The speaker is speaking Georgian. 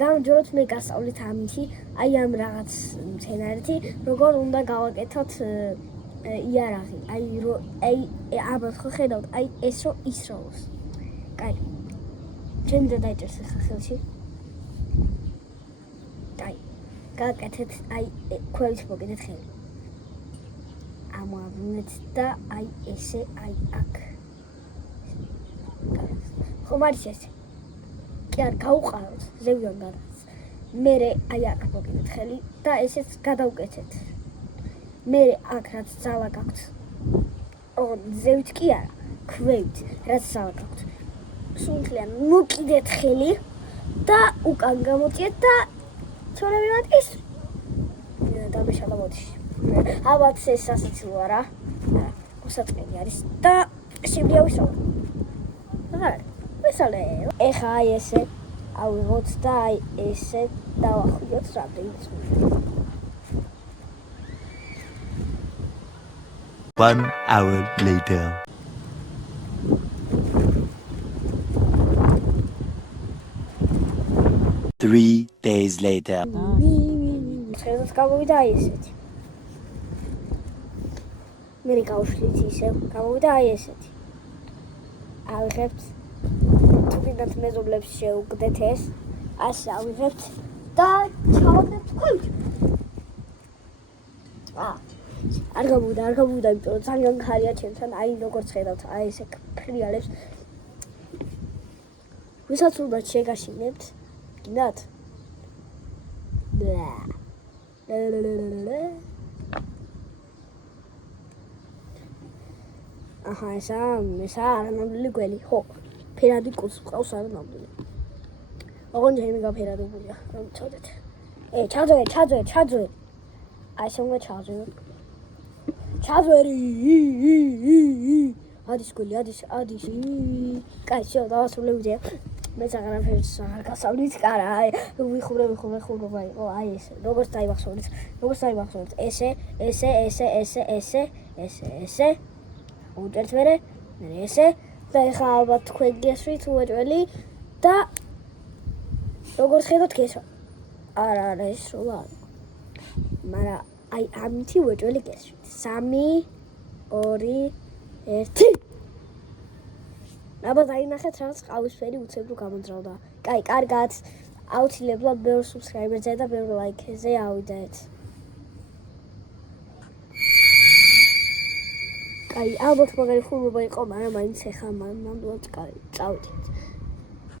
გამჯეროთ მე გასწავლით ამითი, აი ამ რაღაც მცენარეთი, როგორ უნდა გავაკეთოთ იარაღი. აი ამათ ხო ხედავთ, აი ეს რო ისროლოს. კაი. ჩემი და დაიჭერს ახლა ხელში. კაი. გააკეთეთ აი ქვევით მოკიდეთ ხელი. ამოვაბრუნეთ და აი ესე აი აქ. ხომ არის ესე? კი არ გაუყაროთ ზევიდან გადაც. მერე აი აქ მოკიდეთ ხელი და ესეც გადავკეთეთ. მერე აქ რაც ძალა გაქვთ. ზევით კი არა, ქვევით რაც ძალა გაქვთ. სულთლიან მოკიდეთ ხელი და უკან გამოწიეთ და ჩვენებრივად ის დამეშალა მოდიში. ალბათ ეს სასაცილოა რა. უსაწყენი არის და შემიძლია ვისაუბროთ. ვისალე. ეხა აი ესე ავიღოთ და აი ესე დავახვიოთ რამდენიც უნდა. 1 hour later. Three days later. Შეიძლება გავოვიდა აი ესეთი. მე გავშლით ისე, გავოვიდა აი ესეთი. ავიღებთ თუნდაც მეზობლებს შეუგდეთ ეს, ასე ავიღებთ და ჩავაგდეთ ქვევით. არ გამოვიდა, იმიტომ რომ ძალიან ხარია ჩემთან, აი როგორც ხედავთ, აი ესე ფრიალებს. ვისაც უნდა შეგაშინებთ, გინდათ? აჰა, ესა არანამდვილი გველი, ხო, ფერადი კუს ყავს არანამდვილი. ოღონდ ჩემი გაფერადებულია, რომ წოდეთ. ჩაძვე. აი ესე უნდა ჩაძვე. ჩაძვერი. ადის გველი, ადის. კაი, შევ დავასრულებდია. მეც აღარაფერს აღარ გასავლით, კარა, აი, ვიხურე, აი ესე. როგორც დაიმახსოვრეთ, ესე. უჭერთ მერე ესე და ეხლა ალბათ თქვენ გესვით უეჭველი და როგორც ხედავთ გესვა. არა, ეს სროლა არა. მაგრამ აი ამითი უეჭველი გესვით. 3 2 1 აბა დაინახეთ რაღაც ყავისფერი უცებრო გამოძრავდა. კაი, კარგად. აუცილებლად ბევრ subscriber-ზე და ბევრ like-ზე ავიდეთ. კაი, ალბათ მაგარი ხუმრობა იყო, მაგრამ მაინც ეხლა ნამდვილად წავიდეთ.